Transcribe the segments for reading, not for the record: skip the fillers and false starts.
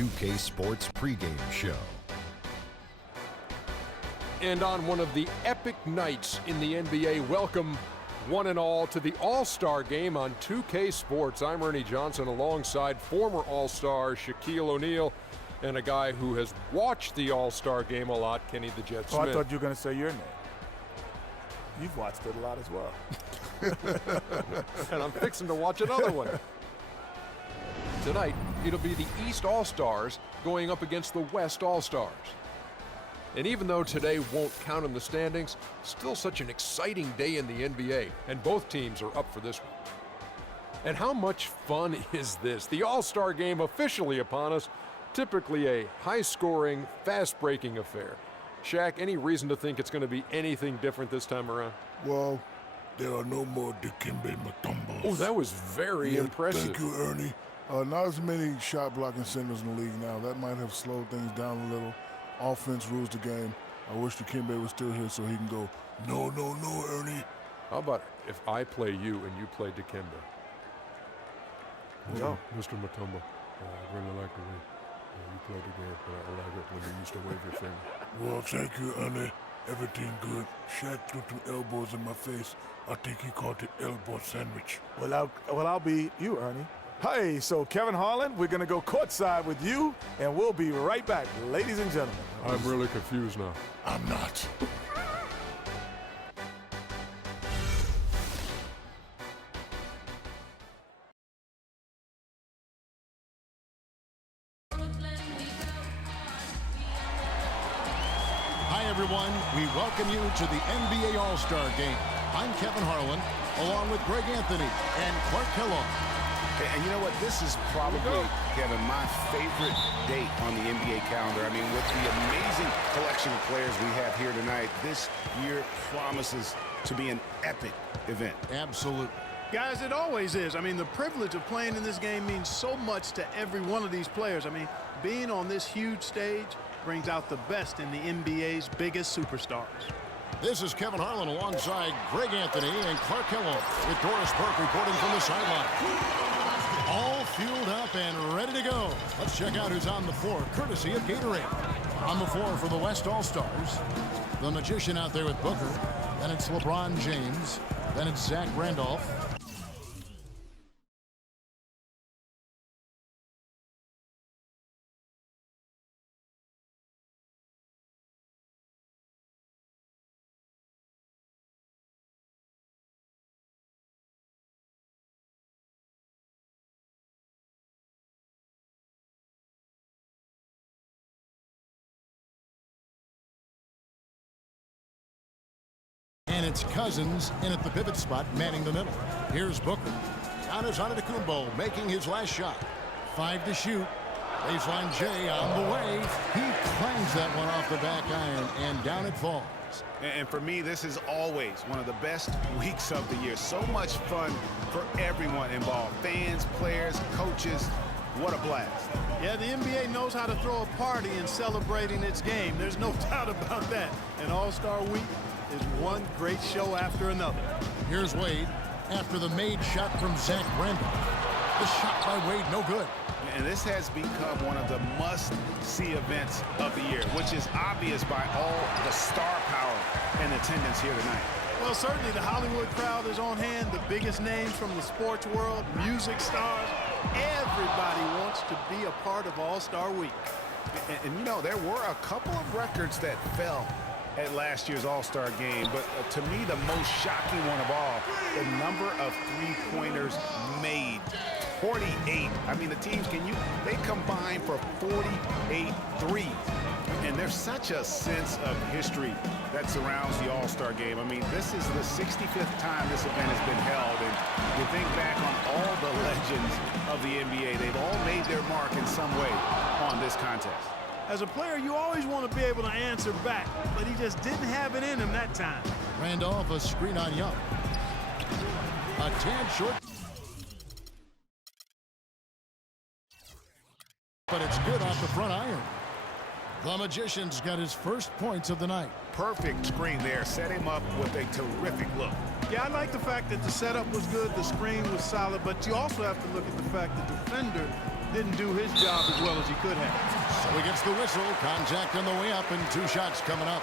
2K Sports pregame show. And on one of the epic nights in the NBA, welcome one and all to the All-Star Game on 2K Sports. I'm Ernie Johnson alongside former All-Star Shaquille O'Neal and a guy who has watched the All-Star Game a lot, Kenny the Jet Smith. Oh, I thought you were going to say your name. You've watched it a lot as well. And I'm fixing to watch another one. Tonight, it'll be the East All-Stars going up against the West All-Stars. And even though today won't count in the standings, still such an exciting day in the NBA, and both teams are up for this one. And how much fun is this? The All-Star Game officially upon us, typically a high-scoring, fast-breaking affair. Shaq, any reason to think it's going to be anything different this time around? Well, there are no more Dikembe Mutombos. Oh, that was very impressive. Thank you, Ernie. Not as many shot-blocking centers in the league now. That might have slowed things down a little. Offense rules the game. I wish Dikembe was still here so he can go, no, Ernie. How about if I play you and you play Dikembe? No. Mr. Mutombo, I really like the way you played the game, but I like it when you used to wave your finger. Well, thank you, Ernie. Everything good. Shaq threw 2 elbows in my face. I think he called it elbow sandwich. Well, I'll be you, Ernie. Hey, so Kevin Harlan, we're going to go courtside with you, and we'll be right back, ladies and gentlemen. I'm really confused now. I'm not. Hi, everyone. We welcome you to the NBA All-Star Game. I'm Kevin Harlan, along with Greg Anthony and Clark Kellogg. And you know what? This is probably, Kevin, my favorite date on the NBA calendar. I mean, with the amazing collection of players we have here tonight, this year promises to be an epic event. Absolutely. Guys, it always is. I mean, the privilege of playing in this game means so much to every one of these players. I mean, being on this huge stage brings out the best in the NBA's biggest superstars. This is Kevin Harlan alongside Greg Anthony and Clark Kellogg with Doris Burke reporting from the sideline. All fueled up and ready to go. Let's check out who's on the floor, courtesy of Gatorade. On the floor for the West All-Stars, the Magician out there with Booker. Then it's LeBron James. Then it's Zach Randolph. And it's Cousins in at the pivot spot, manning the middle. Here's Booker. Giannis Antetokounmpo making his last shot. 5 to shoot. Baseline J on the way. He clangs that one off the back iron, and down it falls. And for me, this is always one of the best weeks of the year. So much fun for everyone involved. Fans, players, coaches. What a blast. Yeah, the NBA knows how to throw a party in celebrating its game. There's no doubt about that. And All-Star Week is one great show after another. Here's Wade after the made shot from Zach Randolph. The shot by Wade, no good. And this has become one of the must-see events of the year, which is obvious by all the star power and attendance here tonight. Well, certainly the Hollywood crowd is on hand, the biggest names from the sports world, music stars. Everybody wants to be a part of All-Star Week. And you know, there were a couple of records that fell at last year's All-Star Game, but to me, the most shocking one of all, the number of three-pointers made. 48. I mean, the teams, they combine for 48 threes. And there's such a sense of history that surrounds the All-Star Game. I mean, this is the 65th time this event has been held, and you think back on all the legends of the NBA, they've all made their mark in some way on this contest. As a player, you always want to be able to answer back, but he just didn't have it in him that time. Randolph, a screen on Young. A tad short. But it's good off the front iron. The Magician's got his first points of the night. Perfect screen there. Set him up with a terrific look. Yeah, I like the fact that the setup was good, the screen was solid, but you also have to look at the fact that the defender didn't do his job as well as he could have. So he gets the whistle. Contact on the way up and 2 shots coming up.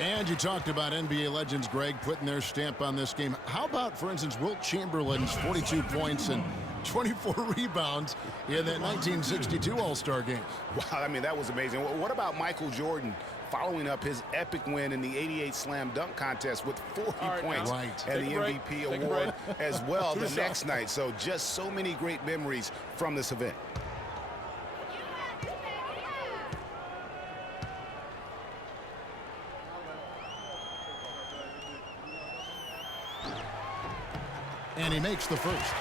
And you talked about NBA legends, Greg, putting their stamp on this game. How about, for instance, Wilt Chamberlain's 42 points and 24 rebounds in that 1962 All-Star game? Wow, I mean, that was amazing. What about Michael Jordan following up his epic win in the '88 Slam Dunk Contest with 40 points and the MVP award as well the next night? So just so many great memories from this event. And he makes the first.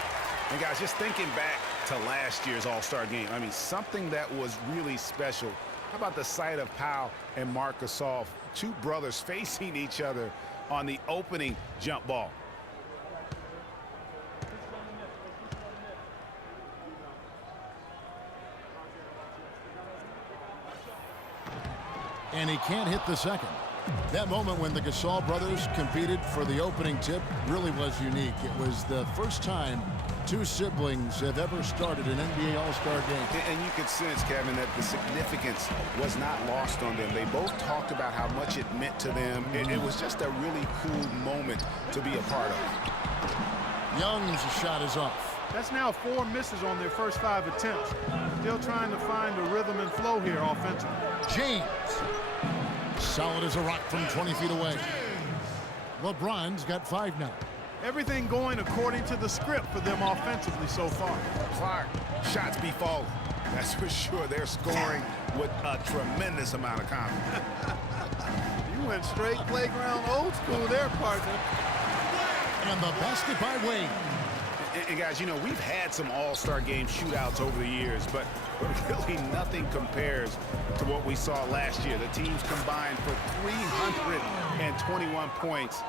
And guys, just thinking back to last year's All-Star game, I mean, something that was really special. How about the sight of Pau and Marc Gasol, 2 brothers facing each other on the opening jump ball? And he can't hit the second. That moment when the Gasol brothers competed for the opening tip really was unique. It was the first time 2 siblings have ever started an NBA All-Star game. And you could sense, Kevin, that the significance was not lost on them. They both talked about how much it meant to them. It was just a really cool moment to be a part of. Young's shot is off. That's now 4 misses on their first 5 attempts. Still trying to find a rhythm and flow here offensively. James. Solid as a rock from 20 feet away. LeBron's got 5 now. Everything going according to the script for them offensively so far. Clark, shots be falling. That's for sure. They're scoring with a tremendous amount of confidence. You went straight playground old school there, partner. And the basket by Wade. And guys, you know, we've had some All-Star game shootouts over the years, but really nothing compares to what we saw last year. The teams combined for 321 points.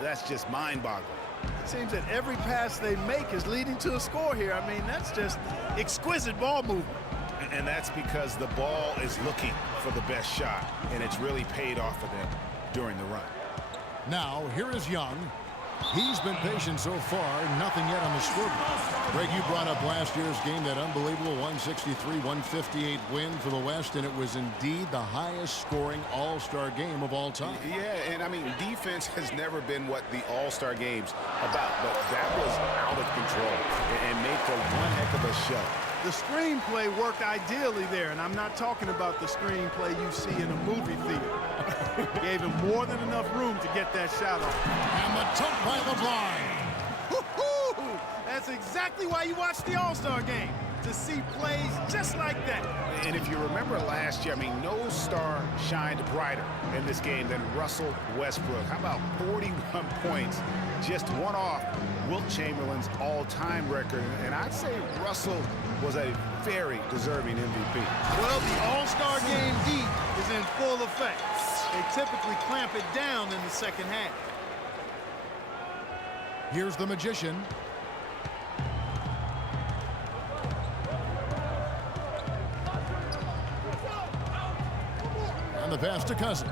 That's just mind-boggling. It seems that every pass they make is leading to a score here. I mean, that's just exquisite ball movement. And that's because the ball is looking for the best shot, and it's really paid off for them during the run. Now, here is Young. He's been patient so far, nothing yet on the scoreboard. Greg, you brought up last year's game, that unbelievable 163-158 win for the West, and it was indeed the highest scoring All-Star game of all time. Yeah, and I mean, defense has never been what the All-Star game's about, but that was out of control and made for one heck of a show. The screenplay worked ideally there, and I'm not talking about the screenplay you see in a movie theater. Gave him more than enough room to get that shot off. And the dunk by LeBron. That's exactly why you watch the All-Star game, to see plays just like that. And if you remember last year, I mean, no star shined brighter in this game than Russell Westbrook. How about 41 points, just one off Wilt Chamberlain's all-time record? And I'd say Russell was a very deserving MVP. Well, the All-Star game heat is in full effect. They typically clamp it down in the second half. Here's the Magician. And the pass to Cousins.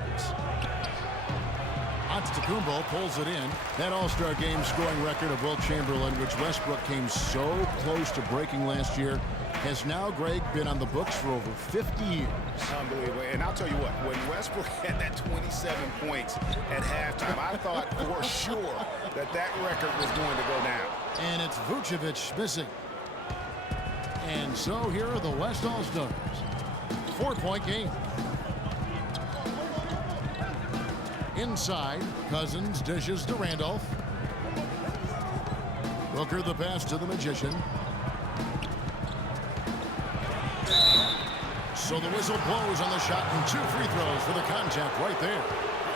Antetokounmpo pulls it in. That All-Star game scoring record of Wilt Chamberlain, which Westbrook came so close to breaking last year, has now, Greg, been on the books for over 50 years. Unbelievable. And I'll tell you what, when Westbrook had that 27 points at halftime, I thought for sure that that record was going to go down. And it's Vucevic missing. And so here are the West All-Stars. 4-point game. Inside, Cousins dishes to Randolph. Booker the pass to the Magician. So the whistle blows on the shot, and 2 free throws for the contact right there.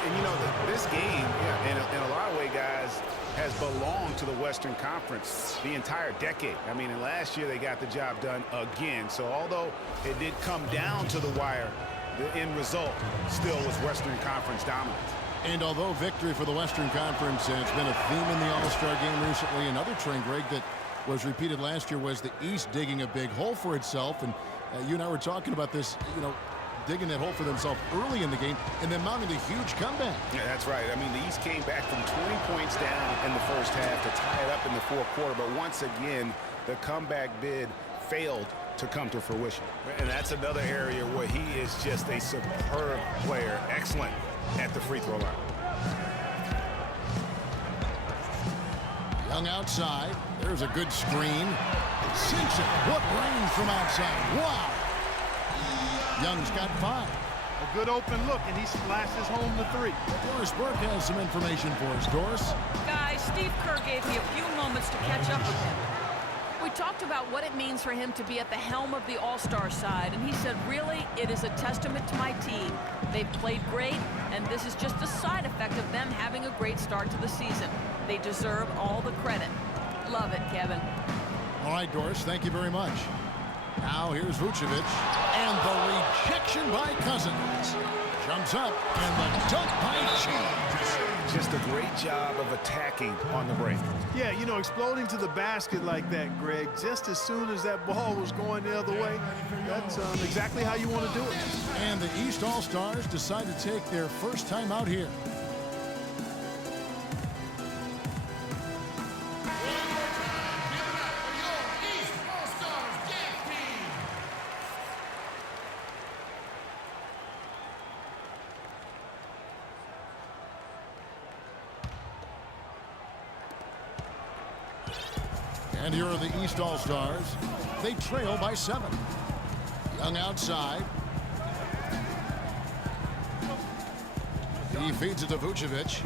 And you know, this game, in a lot of ways, guys, has belonged to the Western Conference the entire decade. I mean, and last year they got the job done again. So although it did come down to the wire, the end result still was Western Conference dominance. And although victory for the Western Conference has been a theme in the All-Star game recently, another trend, Greg, that was repeated last year was the East digging a big hole for itself. And you and I were talking about this, you know, digging that hole for themselves early in the game and then mounting a huge comeback. Yeah, that's right. I mean, the East came back from 20 points down in the first half to tie it up in the fourth quarter. But once again, the comeback bid failed to come to fruition. And that's another area where he is just a superb player, excellent at the free throw line. Young outside. There's a good screen. Sinks it. What range from outside. Wow. Young's got 5. A good open look, and he slashes home the 3. Doris Burke has some information for us. Doris? Guys, Steve Kerr gave me a few moments to catch up with him. We talked about what it means for him to be at the helm of the All-Star side, and he said, really, it is a testament to my team. They've played great, and this is just a side effect of them having a great start to the season. They deserve all the credit. Love it, Kevin. All right, Doris, thank you very much. Now here's Vucevic, and the rejection by Cousins. Jumps up, and the dunk by James. Just a great job of attacking on the break. Yeah, you know, exploding to the basket like that, Greg, just as soon as that ball was going the other way, that's exactly how you want to do it. And the East All-Stars decide to take their first time out here. And here are the East All-Stars. They trail by 7. Young outside. He feeds it to Vucevic.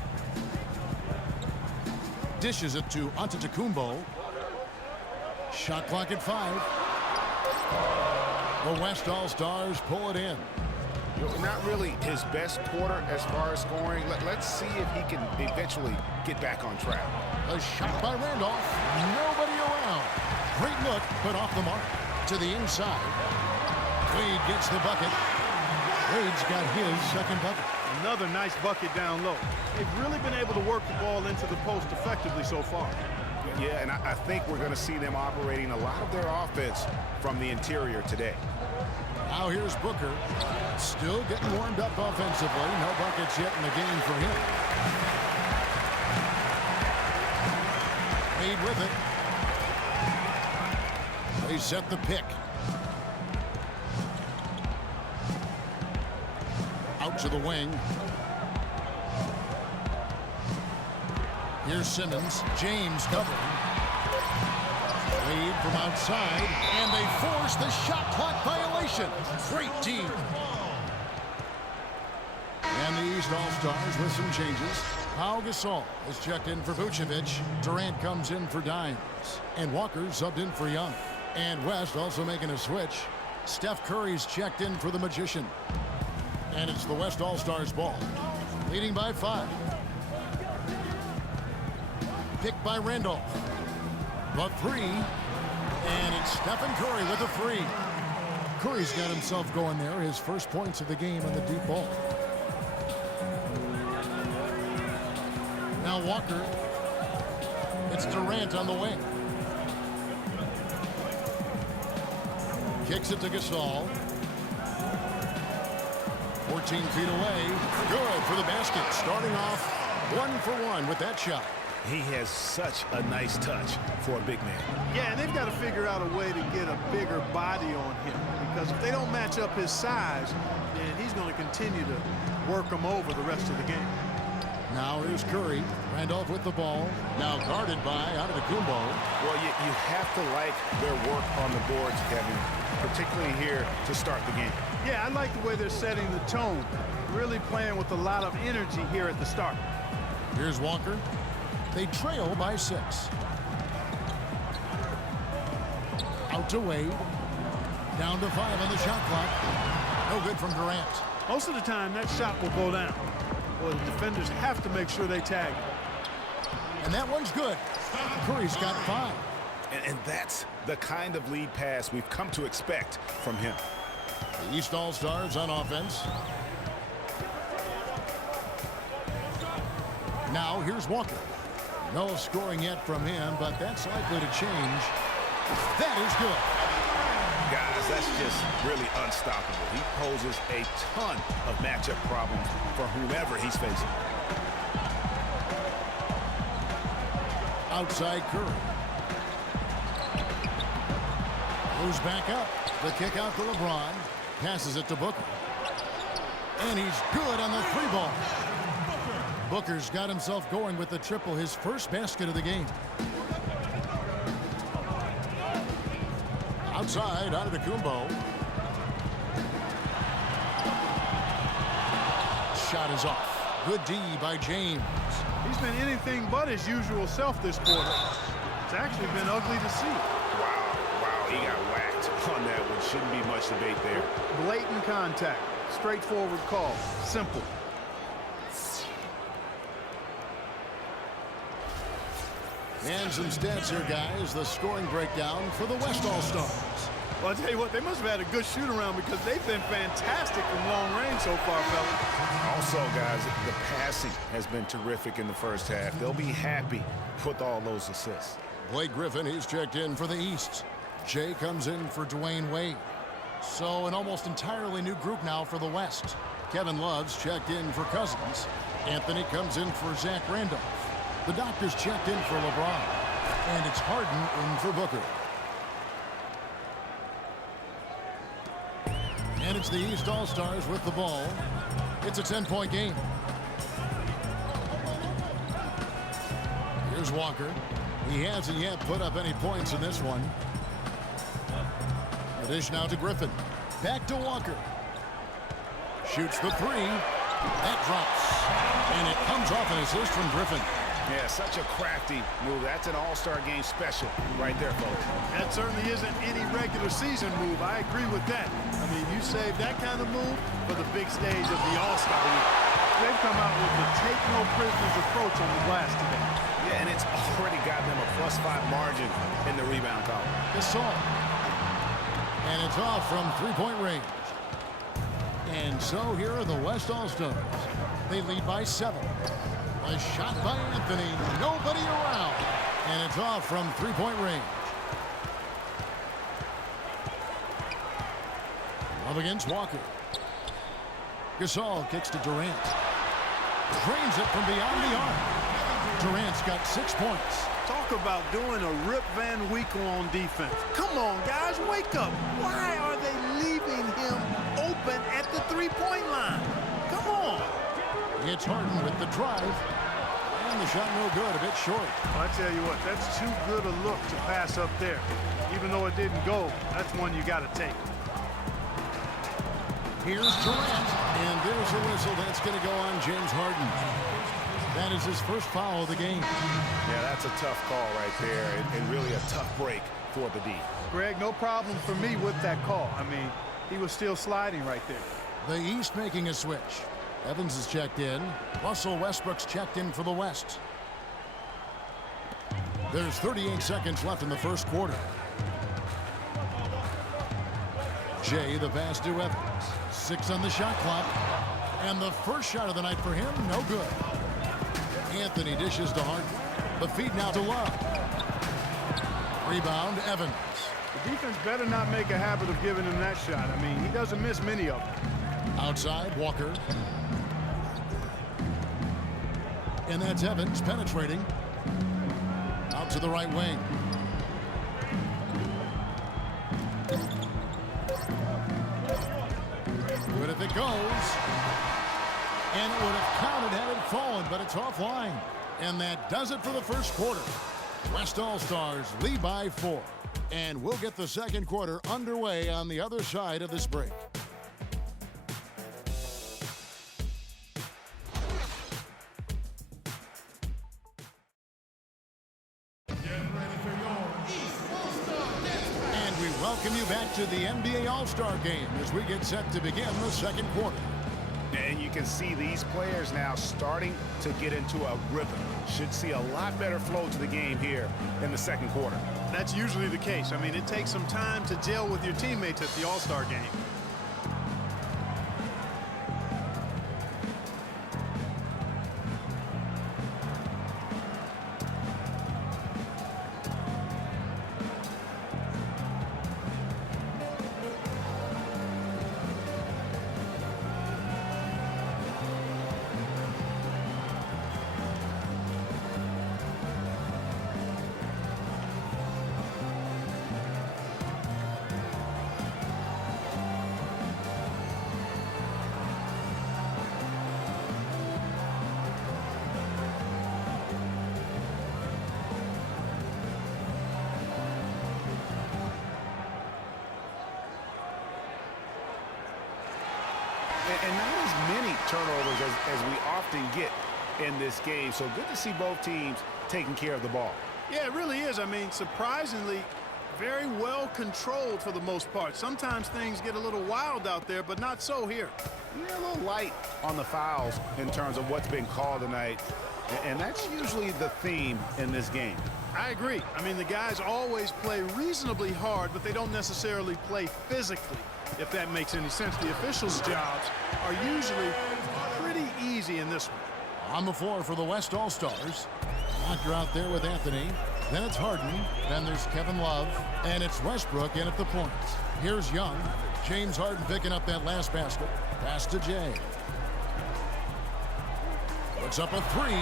Dishes it to Antetokounmpo. Shot clock at 5. The West All-Stars pull it in. Not really his best quarter as far as scoring. Let's see if he can eventually get back on track. A shot by Randolph. Nobody around. Great look, but off the mark. To the inside. Wade gets the bucket. Wade's got his second bucket. Another nice bucket down low. They've really been able to work the ball into the post effectively so far. Yeah, and I think we're going to see them operating a lot of their offense from the interior today. Now here's Booker. Still getting warmed up offensively. No buckets yet in the game for him. Wade with it. They set the pick. Out to the wing. Here's Simmons. James covering. Wade from outside, and they force the shot clock violation. Great team. And the East All-Stars with some changes. Pau Gasol is checked in for Vucevic. Durant comes in for Dimes. And Walker subbed in for Young. And West also making a switch. Steph Curry's checked in for the Magician. And it's the West All-Stars ball. Leading by 5. Picked by Randolph. The 3. And it's Stephen Curry with a 3. Curry's got himself going there. His first points of the game on the deep ball. Now Walker. It's Durant on the wing. Kicks it to Gasol. 14 feet away. Good for the basket. Starting off 1 for 1 with that shot. He has such a nice touch for a big man. Yeah, and they've got to figure out a way to get a bigger body on him, because if they don't match up his size, then he's going to continue to work them over the rest of the game. Now here's Curry. Randolph with the ball. Now guarded by Antetokounmpo. Well, you have to like their work on the boards, Kevin, particularly here to start the game. Yeah, I like the way they're setting the tone. Really playing with a lot of energy here at the start. Here's Walker. They trail by 6. Out to Wade. Down to 5 on the shot clock. No good from Durant. Most of the time, that shot will go down. Well, the defenders have to make sure they tag it. And that one's good. Curry's got 5. And that's the kind of lead pass we've come to expect from him. The East All-Stars on offense. Now here's Walker. No scoring yet from him, but that's likely to change. That is good. Guys, that's just really unstoppable. He poses a ton of matchup problems for whomever he's facing. Outside Curry. Moves back up. The kick out to LeBron. Passes it to Booker. And he's good on the 3-ball. Booker's got himself going with the triple, his first basket of the game. Outside, Antetokounmpo. Shot is off. Good D by James. He's been anything but his usual self this quarter. It's actually been ugly to see. Wow, he got whacked on that one. Shouldn't be much debate there. Blatant contact. Straightforward call. Simple. And some stats here, guys. The scoring breakdown for the West All-Stars. Well, I'll tell you what, they must have had a good shoot-around because they've been fantastic from long range so far, fellas. Also, guys, the passing has been terrific in the first half. They'll be happy with all those assists. Blake Griffin, he's checked in for the East. Jay comes in for Dwayne Wade. So an almost entirely new group now for the West. Kevin Love's checked in for Cousins. Anthony comes in for Zach Randolph. The Doctor's checked in for LeBron. And it's Harden in for Booker. And it's the East All-Stars with the ball. It's a 10-point game. Here's Walker. He hasn't yet put up any points in this one. The dish now to Griffin. Back to Walker. Shoots the 3. That drops. And it comes off an assist from Griffin. Yeah, such a crafty move. That's an all-star game special right there, folks. That certainly isn't any regular season move. I agree with that. I mean, you save that kind of move for the big stage of the All-Star week. They've come out with the take-no-prisoners approach on the glass today. Yeah, and it's already got them a +5 margin in the rebound column. Gasol. And it's off from three-point range. And so here are the West All-Stars. They lead by 7. A shot by Anthony. Nobody around. And it's off from three-point range. Love against Walker. Gasol kicks to Durant. Drains it from beyond the arc. Durant's got 6 points. Talk about doing a Rip Van Winkle on defense. Come on, guys, wake up. Why are they leaving him open at the three-point line? Come on. It's Harden with the drive. And the shot no good, a bit short. Well, I tell you what, that's too good a look to pass up there. Even though it didn't go, that's one you got to take. Here's Durant, and there's a whistle. That's going to go on James Harden. That is his first foul of the game. Yeah, that's a tough call right there, and really a tough break for the D. Greg, no problem for me with that call. I mean, he was still sliding right there. The East making a switch. Evans is checked in. Russell Westbrook's checked in for the West. There's 38 seconds left in the first quarter. Jay, the pass to Evans. 6 on the shot clock. And the first shot of the night for him, no good. Anthony dishes to Harden. The feed now to Love. Rebound, Evans. The defense better not make a habit of giving him that shot. I mean, he doesn't miss many of them. Outside, Walker. And that's Evans penetrating. Out to the right wing. Good if it goes. And it would have counted had it fallen, but it's offline. And that does it for the first quarter. West All-Stars lead by 4. And we'll get the second quarter underway on the other side of this break. And we welcome you back to the NBA All-Star Game as we get set to begin the second quarter. And you can see these players now starting to get into a rhythm. Should see a lot better flow to the game here in the second quarter. That's usually the case. I mean, it takes some time to gel with your teammates at the All-Star game. and not as many turnovers as we often get in this game. So good to see both teams taking care of the ball. Yeah, it really is. I mean, surprisingly, very well controlled for the most part. Sometimes things get a little wild out there, but not so here. Yeah, a little light on the fouls in terms of what's been called tonight. And that's usually the theme in this game. I agree. I mean, the guys always play reasonably hard, but they don't necessarily play physically, if that makes any sense. The officials' jobs are usually pretty easy in this one. On the floor for the West All-Stars. Blocker out there with Anthony. Then it's Harden. Then there's Kevin Love. And it's Westbrook in at the point. Here's Young. James Harden picking up that last basket. Pass to Jay. Puts up a three.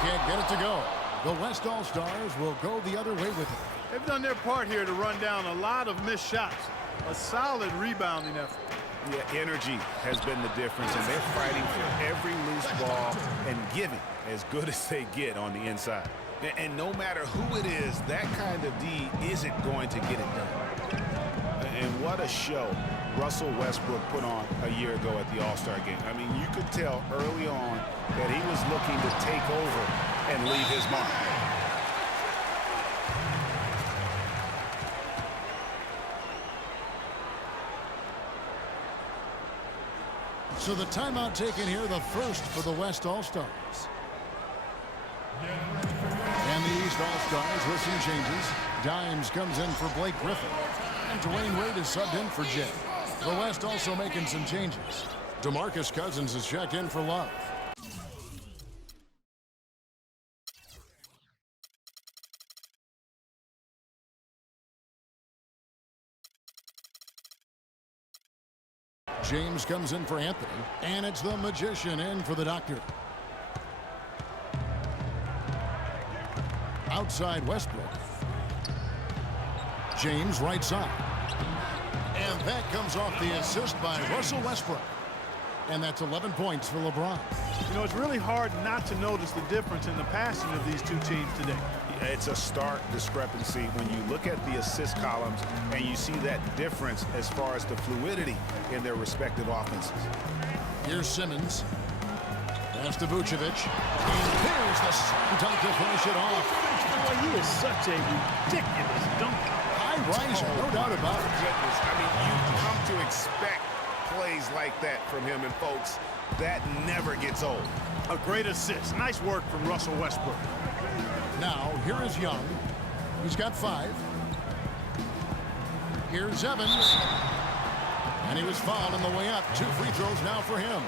Can't get it to go. The West All-Stars will go the other way with it. They've done their part here to run down a lot of missed shots. A solid rebounding effort. Yeah, energy has been the difference, and they're fighting for every loose ball and giving as good as they get on the inside. And no matter who it is, that kind of D isn't going to get it done. And what a show Russell Westbrook put on a year ago at the All-Star game. I mean, you could tell early on that he was looking to take over and leave his mark. So the timeout taken here, the first for the West All-Stars. And the East All-Stars with some changes. Dimes comes in for Blake Griffin. And Dwayne Wade is subbed in for Jay. The West also making some changes. DeMarcus Cousins is checked in for Love. James comes in for Anthony, and it's the Magician in for the Doctor. Outside Westbrook. James right side. And that comes off the assist by Russell Westbrook. And that's 11 points for LeBron. You know, it's really hard not to notice the difference in the passing of these two teams today. It's a stark discrepancy when you look at the assist columns and you see that difference as far as the fluidity in their respective offenses. Here's Simmons. Pass to Vucevic. And there's the dunk to finish it off. Boy, he is such a ridiculous dunker. High riser, no doubt about it. Goodness, I mean, you come to expect plays like that from him, and folks, that never gets old. A great assist. Nice work from Russell Westbrook. Now, here is Young. He's got 5. Here's Evans. And he was fouled on the way up. 2 free throws now for him.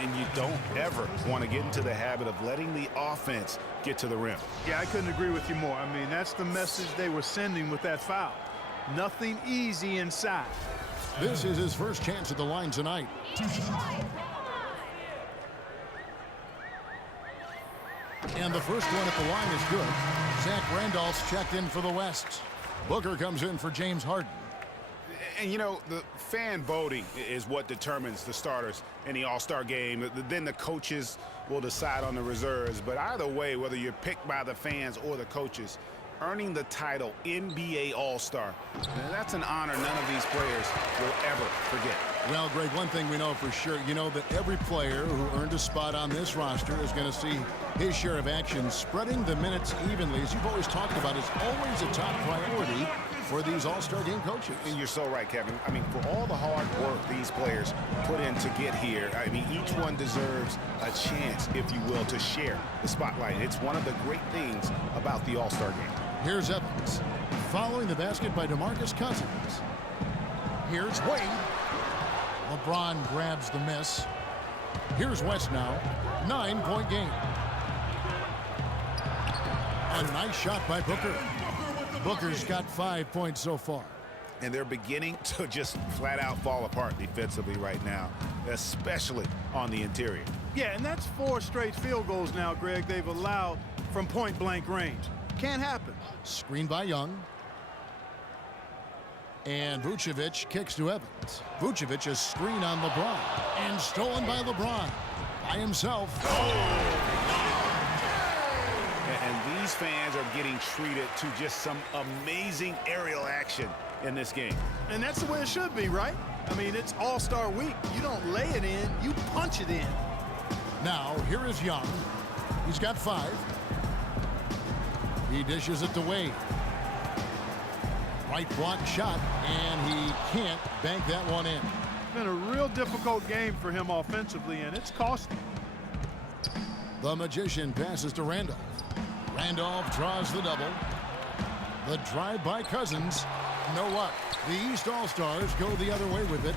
And you don't ever want to get into the habit of letting the offense get to the rim. Yeah, I couldn't agree with you more. I mean, that's the message they were sending with that foul. Nothing easy inside. This is his first chance at the line tonight. And the first one at the line is good. Zach Randolph's checked in for the West. Booker comes in for James Harden. And, you know, the fan voting is what determines the starters in the All-Star game. Then the coaches will decide on the reserves. But either way, whether you're picked by the fans or the coaches, earning the title NBA All-Star, that's an honor none of these players will ever forget. Well, Greg, one thing we know for sure, you know that every player who earned a spot on this roster is going to see his share of action. Spreading the minutes evenly, as you've always talked about, is always a top priority for these All-Star game coaches. And you're so right, Kevin. I mean, for all the hard work these players put in to get here, I mean, each one deserves a chance, if you will, to share the spotlight. It's one of the great things about the All-Star game. Here's Evans. Following the basket by DeMarcus Cousins. Here's Wade. LeBron grabs the miss. Here's West now. 9-point game. A nice shot by Booker. Booker's got 5 points so far. And they're beginning to just flat out fall apart defensively right now, especially on the interior. Yeah, and that's 4 straight field goals now, Greg, they've allowed from point-blank range. Can't happen. Screen by Young. And Vucevic kicks to Evans. Vucevic a screen on LeBron. And stolen by LeBron. By himself. And these fans are getting treated to just some amazing aerial action in this game. And that's the way it should be, right? I mean, it's All-Star week. You don't lay it in, you punch it in. Now, here is Young. He's got 5. He dishes it to Wade. Right block shot, and he can't bank that one in. It's been a real difficult game for him offensively, and it's costing. The Magician passes to Randolph. Randolph draws the double. The drive by Cousins. No luck. The East All-Stars go the other way with it.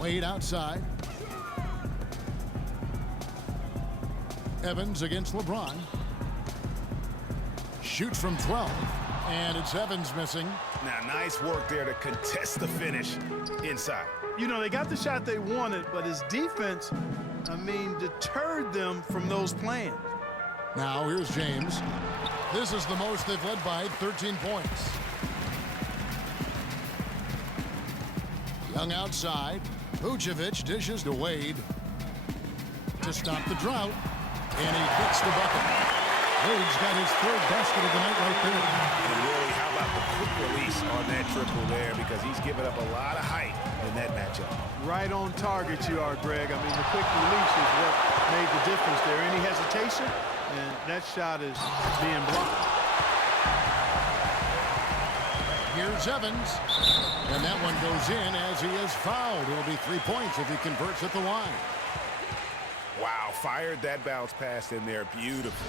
Wade outside. Evans against LeBron. Shoots from 12. And it's Evans missing. Now, nice work there to contest the finish inside. You know, they got the shot they wanted, but his defense, I mean, deterred them from those plans. Now, here's James. This is the most they've led by, 13 points. Young outside. Vucevic dishes to Wade to stop the drought, and he gets the bucket. Wade's got his 3rd basket of the night right there. And really, how about the quick release on that triple there, because he's given up a lot of height in that matchup. Right on target you are, Greg. I mean, the quick release is what made the difference there. Any hesitation, and that shot is being blocked. Here's Evans, and that one goes in as he is fouled. It'll be 3 points if he converts at the line. Wow, fired that bounce pass in there. Beautiful.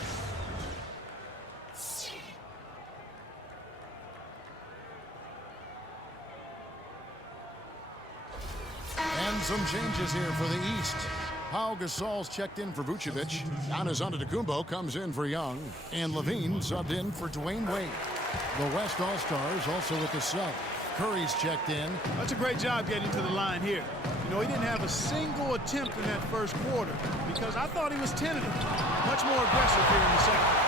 And some changes here for the East. Pau Gasol's checked in for Vucevic. Giannis Antetokounmpo comes in for Young. And Levine subbed in for Dwayne Wade. The West All-Stars also with the sub. Curry's checked in. That's a great job getting to the line here. You know, he didn't have a single attempt in that first quarter because I thought he was tentative. Much more aggressive here in the second.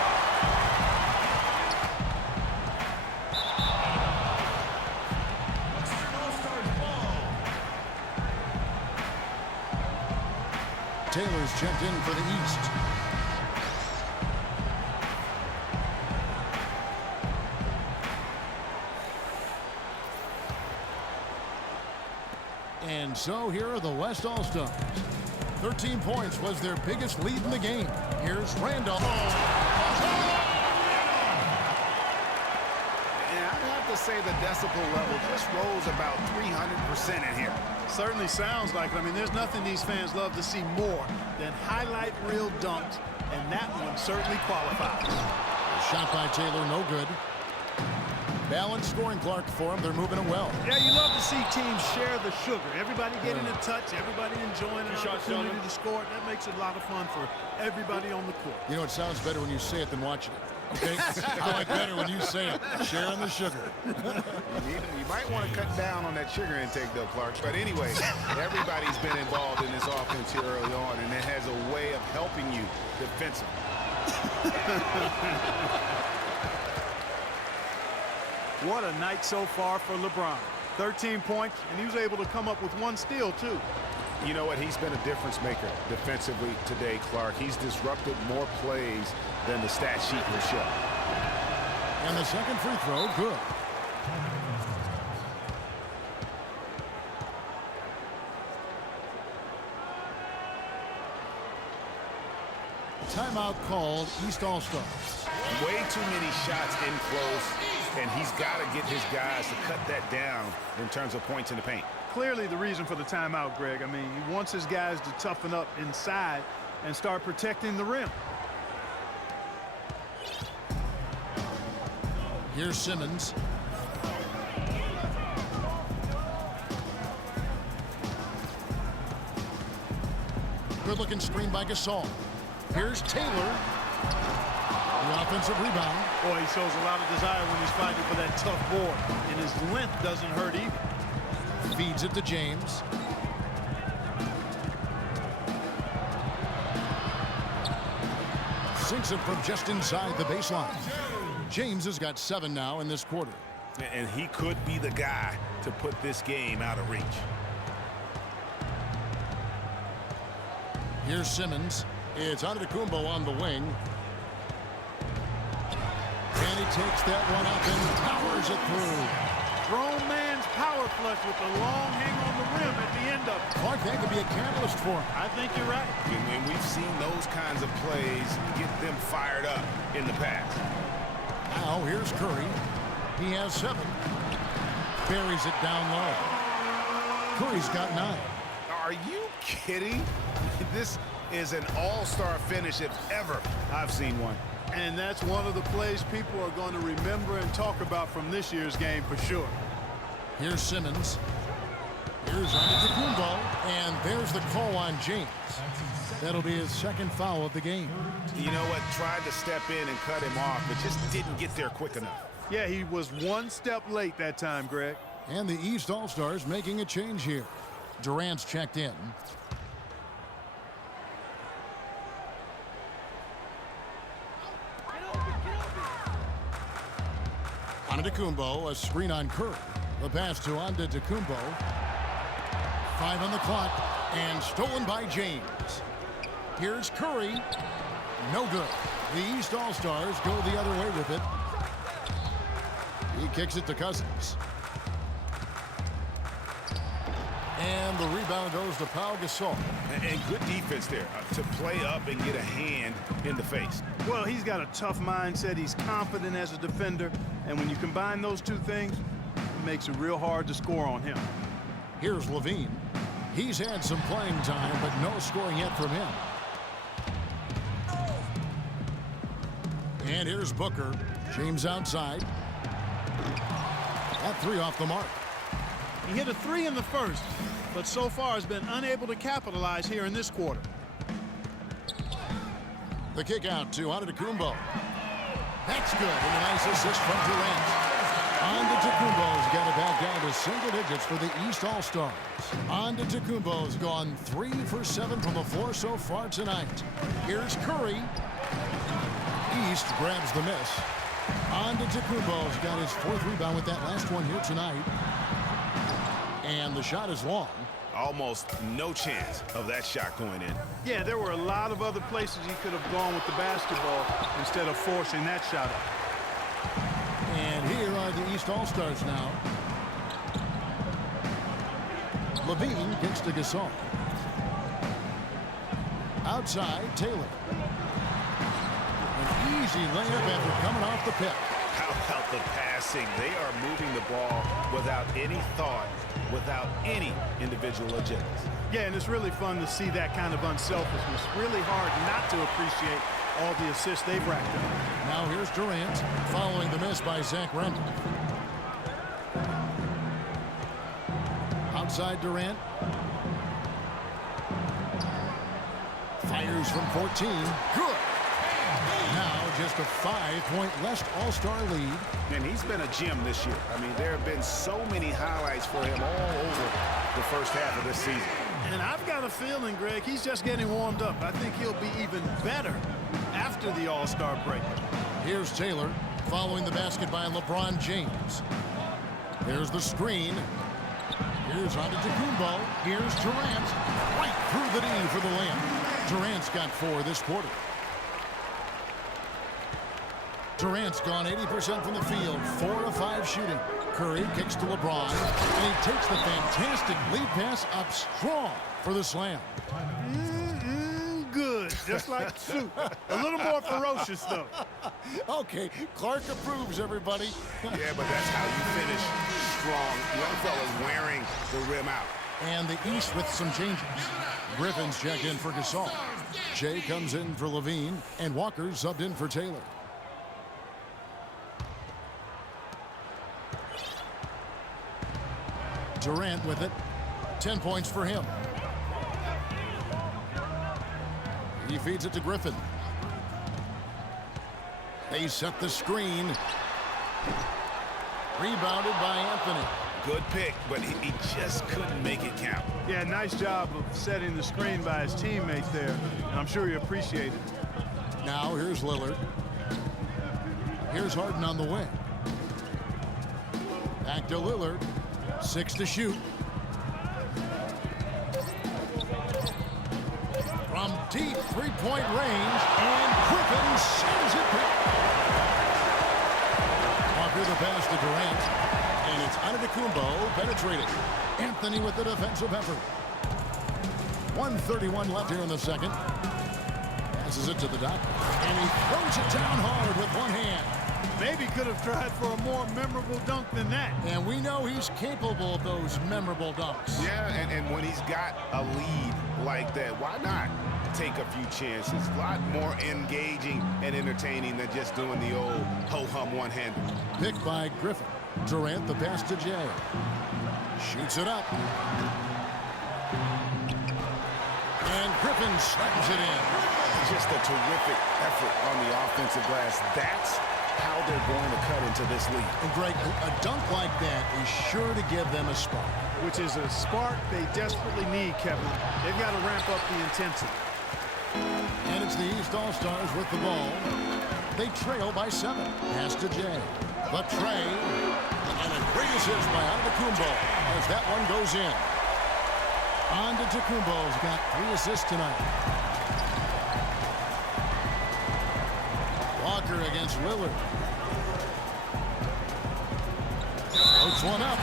Taylor's checked in for the East. And so here are the West All-Stars. 13 points was their biggest lead in the game. Here's Randolph. And I'd have to say the decibel level just rose about 300% in here. Certainly sounds like it. I mean, there's nothing these fans love to see more than highlight reel dunks, and that one certainly qualifies. Shot by Taylor, no good. Balanced scoring, Clark, for them. They're moving it well. Yeah, you love to see teams share the sugar. Everybody getting a touch, everybody enjoying an opportunity to score. That makes it a lot of fun for everybody on the court. You know, it sounds better when you say it than watching it. Okay? I like better when you say it. Sharing the sugar. You might want to cut down on that sugar intake, though, Clark. But anyway, everybody's been involved in this offense here early on, and it has a way of helping you defensively. What a night so far for LeBron. 13 points, and he was able to come up with 1 steal, too. You know what? He's been a difference maker defensively today, Clark. He's disrupted more plays than the stat sheet will show. And the second free throw, good. Timeout called, East All-Stars. Way too many shots in close, and he's got to get his guys to cut that down in terms of points in the paint. Clearly the reason for the timeout, Greg. I mean, he wants his guys to toughen up inside and start protecting the rim. Here's Simmons. Good-looking screen by Gasol. Here's Taylor. The offensive rebound. Boy, he shows a lot of desire when he's fighting for that tough board. And his length doesn't hurt either. Feeds it to James. Sinks it from just inside the baseline. James has got 7 now in this quarter. And he could be the guy to put this game out of reach. Here's Simmons. It's Antetokounmpo on the wing. And he takes that one up and powers it through. flush with the long hang on the rim at the end of it. Clark, that could be a catalyst for him. I think you're right. And we've seen those kinds of plays get them fired up in the past. Now here's Curry. He has 7. Buries it down low. Curry's got 9. Are you kidding? This is an all-star finish if ever I've seen one. And that's one of the plays people are going to remember and talk about from this year's game for sure. Here's Simmons. Here's Antetokounmpo. And there's the call on James. That'll be his 2nd foul of the game. You know what? Tried to step in and cut him off, but just didn't get there quick enough. Yeah, he was one step late that time, Greg. And the East All-Stars making a change here. Durant's checked in. Antetokounmpo, a screen on Curry. The pass to Antetokounmpo. 5 on the clock, and stolen by James. Here's Curry. No good. The East All-Stars go the other way with it. He kicks it to Cousins. And the rebound goes to Pau Gasol. And good defense there to play up and get a hand in the face. Well, he's got a tough mindset. He's confident as a defender. And when you combine those two things, it makes it real hard to score on him. Here's Levine. He's had some playing time, but no scoring yet from him. And here's Booker. James outside. That 3 off the mark. He hit a 3 in the first, but so far has been unable to capitalize here in this quarter. The kick out to Antetokounmpo. That's good, and a nice assist from Durant. Antetokounmpo's got it back down to single digits for the East All-Stars. Antetokounmpo's gone 3 for 7 from the floor so far tonight. Here's Curry. East grabs the miss. Antetokounmpo's got his 4th rebound with that last one here tonight. And the shot is long. Almost no chance of that shot going in. Yeah, there were a lot of other places he could have gone with the basketball instead of forcing that shot up. And here are the East All-Stars now. Levine kicks to Gasol. Outside, Taylor. An easy layup after coming off the pick. How about the passing? They are moving the ball without any thought, without any individual agendas. Yeah, and it's really fun to see that kind of unselfishness. Really hard not to appreciate all the assists they've racked up. Now here's Durant following the miss by Zach Randolph. Outside Durant. Fires from 14. Good. Now just a 5-point West All-Star lead. And he's been a gem this year. I mean, there have been so many highlights for him all over the first half of this season. And I've got a feeling, Greg, he's just getting warmed up. I think he'll be even better after the All-Star break. Here's Taylor following the basket by LeBron James. Here's the screen. Here's Antetokounmpo. Here's Durant. Right through the knee for the layup. Durant's got 4 this quarter. Durant's gone 80% from the field, 4 of 5 shooting. Curry kicks to LeBron, and he takes the fantastic lead pass up strong for the slam. Good, just like soup. A little more ferocious, though. Okay, Clark approves, everybody. Yeah, but that's how you finish strong. Young fellas wearing the rim out. And the East with some changes. Griffin's checked in for Gasol. Shea comes in for Levine, and Walker subbed in for Taylor. Durant with it. 10 points for him. He feeds it to Griffin. They set the screen. Rebounded by Anthony. Good pick, but he just couldn't make it count. Yeah, nice job of setting the screen by his teammates there. And I'm sure he appreciated it. Now here's Lillard. Here's Harden on the wing. Back to Lillard. 6 to shoot. From deep three-point range, and Griffin sends it back. Walker the pass to Durant, And it's Antetokounmpo penetrating. Anthony with the defensive effort. 1:31 left here in the second. Passes it to the doctor. And he throws it down hard with one hand. Maybe could have tried for a more memorable dunk than that. And we know he's capable of those memorable dunks. Yeah, and when he's got a lead like that, why not take a few chances? A lot more engaging and entertaining than just doing the old ho-hum one-hander. Picked by Griffin. Durant the pass to Jay. Shoots it up. And Griffin slams it in. Just a terrific effort on the offensive glass. That's how they're going to cut into this lead. And Greg, a dunk like that is sure to give them a spark. Which is a spark they desperately need, Kevin. They've got to ramp up the intensity. And it's the East All-Stars with the ball. They trail by 7. Pass to Jay. But Trey. And a great assist by Antetokounmpo as that one goes in. Antetokounmpo's got 3 assists tonight. Walker against Lillard. Floats one up.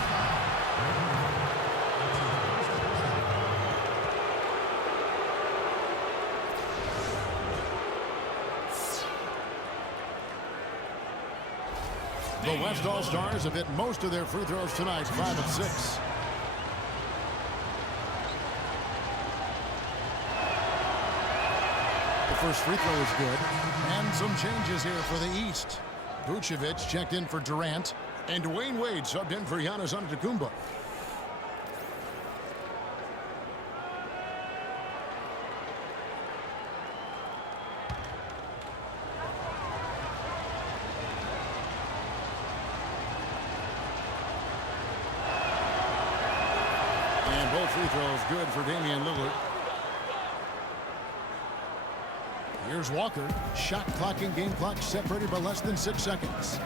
The West All-Stars have hit most of their free throws tonight, 5 of 6. The first free throw is good. And some changes here for the East. Vucevic checked in for Durant. And Dwayne Wade subbed in for Giannis Antetokounmpo. And both free throws good for Damian Lillard. Here's Walker. Shot clock and game clock separated by less than 6 seconds.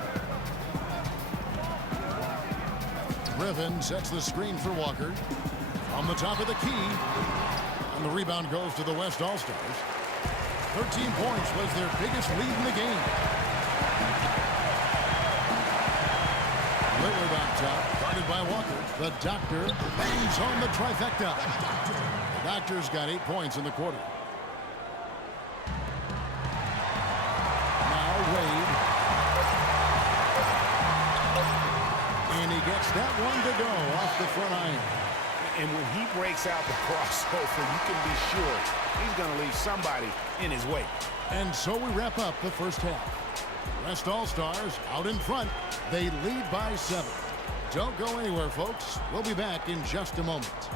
Griffin sets the screen for Walker. On the top of the key. And the rebound goes to the West All-Stars. 13 points was their biggest lead in the game. Lillard on top, guarded by Walker. The Doctor bangs home the trifecta. The Doctor's got 8 points in the quarter. Wade. And he gets that one to go off the front iron. And when he breaks out the crossover, you can be sure he's going to leave somebody in his way. And so we wrap up the first half. West All-Stars out in front. They lead by 7. Don't go anywhere, folks. We'll be back in just a moment.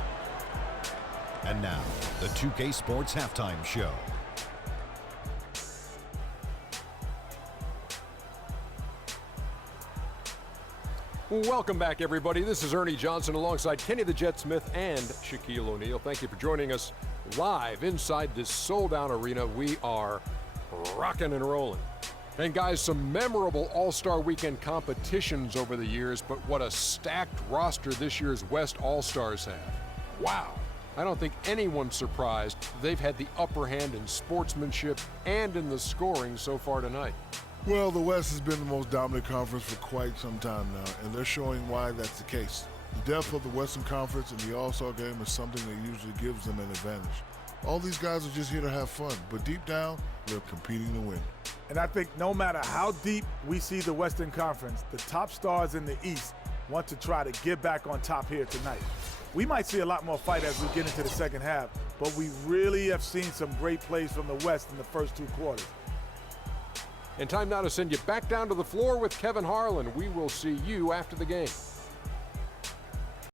And now, the 2K Sports Halftime Show. Welcome back, everybody. This is Ernie Johnson alongside Kenny the Jet Smith and Shaquille O'Neal. Thank you for joining us live inside this sold-out arena. We are rocking and rolling. And guys, some memorable All-Star Weekend competitions over the years, but what a stacked roster this year's West All-Stars have. Wow. I don't think anyone's surprised they've had the upper hand in sportsmanship and in the scoring so far tonight. Well, the West has been the most dominant conference for quite some time now, and they're showing why that's the case. The depth of the Western Conference in the All-Star game is something that usually gives them an advantage. All these guys are just here to have fun, but deep down, they're competing to win. And I think no matter how deep we see the Western Conference, the top stars in the East want to try to get back on top here tonight. We might see a lot more fight as we get into the second half, but we really have seen some great plays from the West in the first 2 quarters. And time now to send you back down to the floor with Kevin Harlan. We will see you after the game.